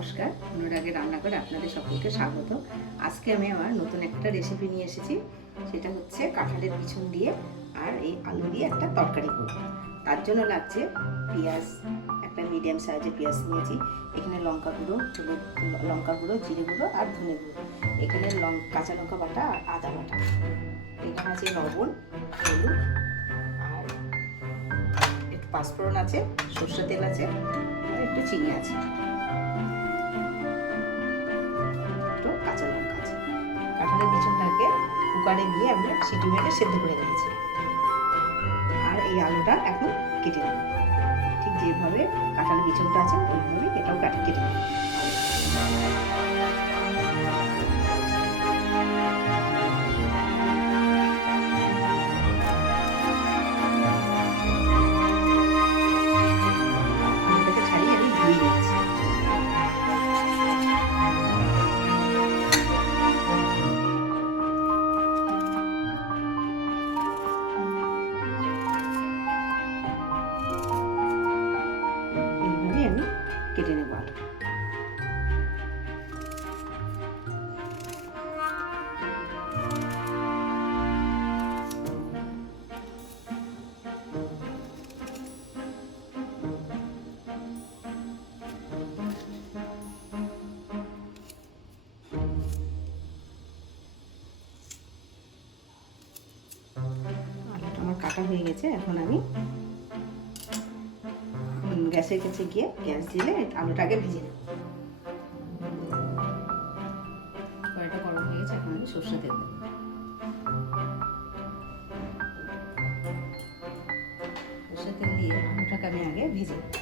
নমস্কার, অনুরাগের রান্নাঘরে আপনাদের সকলকে স্বাগত। আজকে আমি আমার নতুন একটা রেসিপি নিয়ে এসেছি। সেটা হচ্ছে কাঁঠালের বিচুন দিয়ে আর এই আলু দিয়ে একটা তরকারি করব। তার জন্য লাগছে পেঁয়াজ, একটা মিডিয়াম সাইজের পেঁয়াজ নিয়েছি। এখানে লঙ্কা গুঁড়ো, লঙ্কা গুঁড়ো, জিরে গুঁড়ো আর ধনে গুঁড়ো। এখানে কাঁচা লঙ্কা বাটা আর আদা বাটা। এখানে আছে লবণ, হলুদ আর একটু পাঁচফোড়ন আছে, সরষের তেল আছে আর একটু চিনি আছে, কাঁচা লঙ্কা আছে। কাঁঠালের বিচুনটাকে কুকারে দিয়ে আমি সিটি মেরে সেদ্ধ করে নিয়েছি। আর এই আলুটা এখন কেটে নেব। ঠিক যেভাবে কাঁঠালের বিচুনটা আছে ওইভাবে এটাও কেটে নেব। আলুটাকে ছাড়িয়ে আমি ধুয়ে নিয়েছি। আমি কেটে নেব আলু। আলুটা আমার কাটা হয়ে গেছে। এখন আমি গ্যাসের কাছে গিয়ে গ্যাস দিলে আলুটাকে ভেজে নেব। কড়াইটা গরম হয়ে গেছে, এখন আমি সরষে তেল দেবো। সরষে তেল দিয়ে আলুটাকে আমি আগে ভেজে নেব।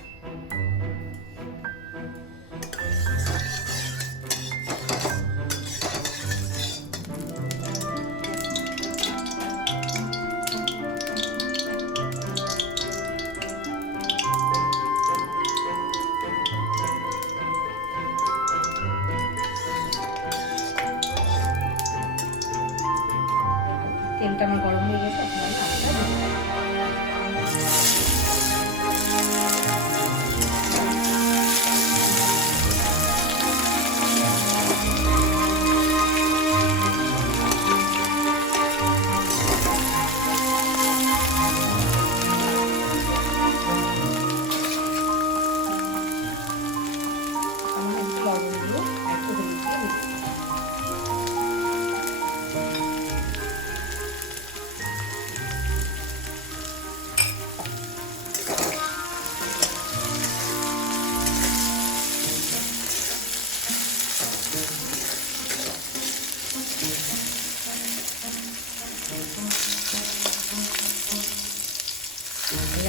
তেলটা আমার গরম হয়ে গেছে, এখন আমি আলুটা দিয়ে দেবো।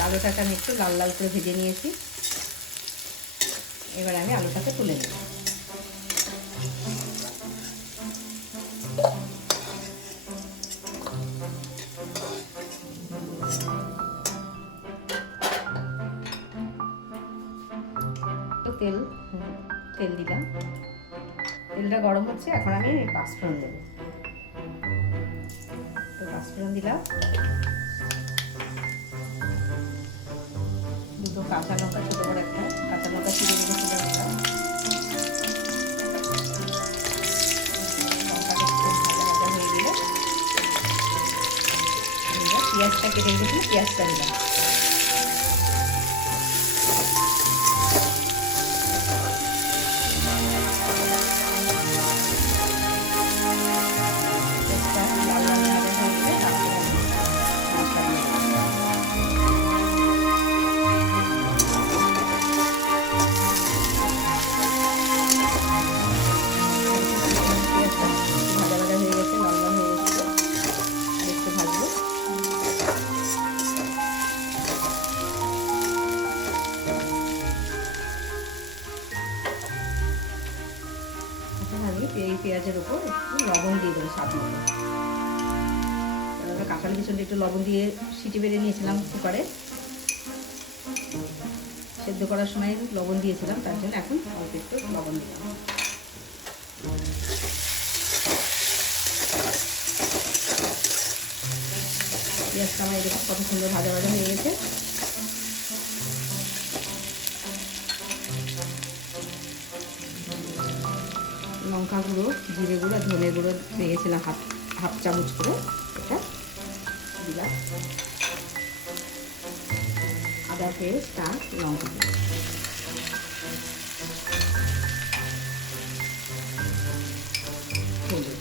আলুটাকে আমি একটু লাল লাল করে ভেজে নিয়েছি। এবার আমি আলুটাকে তুলে নেব। তেল দিলাম, তেলটা গরম হচ্ছে। এখন আমি পাঁচফোড়ন দেব। পাঁচফোড়ন দিলাম, দুটো কাঁচা লঙ্কা, ছোটো বড় একটা কাঁচা লঙ্কা চিড়ে রেখেছিলাম। লঙ্কাটা একটু ভাজা ভাজা হয়ে গেলে পেঁয়াজটা কেটে রেখেছি, পেঁয়াজটা দিলাম। লাল লাল ভাজা হয়ে গেলে তারপরে আমি মশলা দিয়ে এই পেঁয়াজের উপর একটু লবণ দিয়ে দেবো, স্বাদ মতো। কাঁঠাল বিচুনটা একটু লবণ দিয়ে সিটি বেড়ে নিয়েছিলাম কুকারে, সেদ্ধ করার সময় লবণ দিয়েছিলাম, তার জন্য এখন অল্প একটু লবণ দিলাম। পেঁয়াজটা আমার এরকম কত সুন্দর ভাজা ভাজা হয়ে গেছে। লঙ্কা গুঁড়ো, জিরে গুঁড়ো, ধনে গুঁড়ো দিয়েছিলাম হাফ চামচ করে, এটা দিলাম। আদা পেস্ট আর লঙ্কা হলুদ।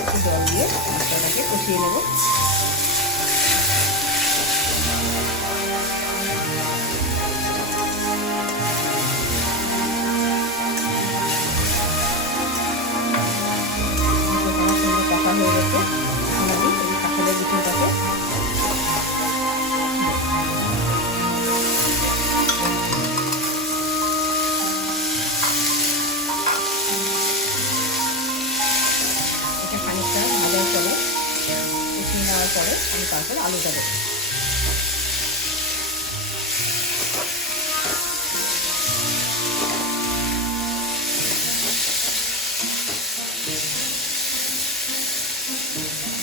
একটু জল দিয়ে মশলাটাকে কষিয়ে নেব। কষা হয়ে গেছে, আমি এই কাঁঠালের বিচুনটাকে খানিকটা ভাজার পরে কষিয়ে নেওয়ার পরে আমি তারপরে আলুটা দেবো।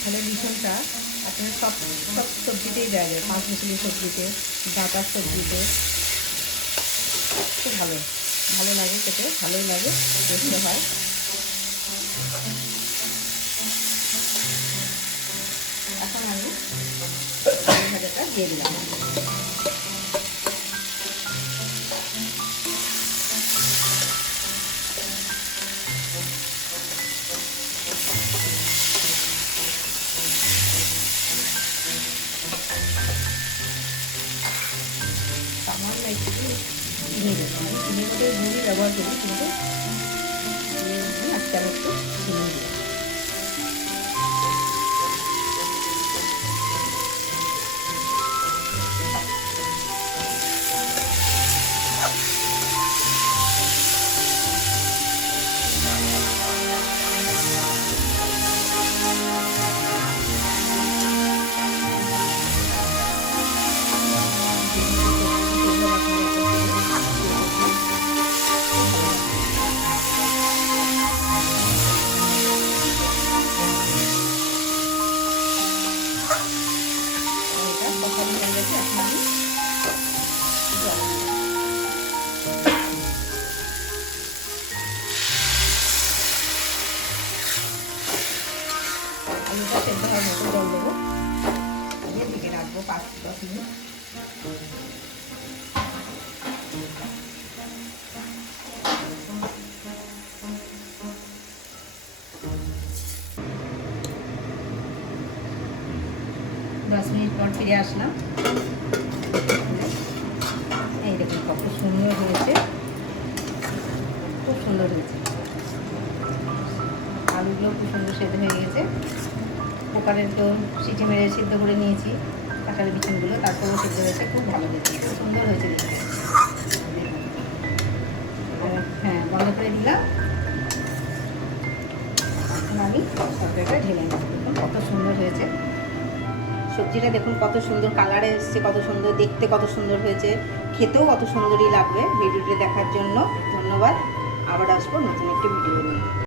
তাহলে বিছনটা আপনার সব সবজিতেই দেওয়া যায়, পাঁচ মিশালি সবজিতে, ডাঁটার সবজিতে খুব ভালো লাগে খেতে, ভালোই লাগে, টেস্টও হয়। এখন আমি আলু ভাজাটা দিয়ে দিলাম। সামান্য একটু চিনি দেবো, আমি চিনি মধ্যে গুঁড়ি ব্যবহার করি, কিন্তু আজকে আমি একটু চিনি দিই। আলুটা সেদ্ধ হওয়ার মতো জল দেবো, দিয়ে ঢেকে রাখবো 5-10 মিনিট। 10 মিনিট পর ফিরে আসলাম। এই দেখুন কত সুন্দর হয়েছে, খুব সুন্দর হয়েছে। আলুগুলো খুব সুন্দর সেদ্ধ হয়ে গেছে। কুকারের তো সিটি মেরে সিদ্ধ করে নিয়েছি কাঁঠালের বিচুনগুলো, তারপরেও সিদ্ধ হয়েছে, খুব ভালো হয়েছে, খুব সুন্দর হয়েছে দেখতে। হ্যাঁ, বন্ধ করে দিলাম। এখন আমি তরকারিটা ঢেলে নেব। দেখুন কত সুন্দর হয়েছে সবজিটা, দেখুন কত সুন্দর কালারে এসছে, কত সুন্দর দেখতে, কত সুন্দর হয়েছে, খেতেও কত সুন্দরই লাগবে। ভিডিওটি দেখার জন্য ধন্যবাদ। আবার আসবো নতুন একটি ভিডিও নিয়ে।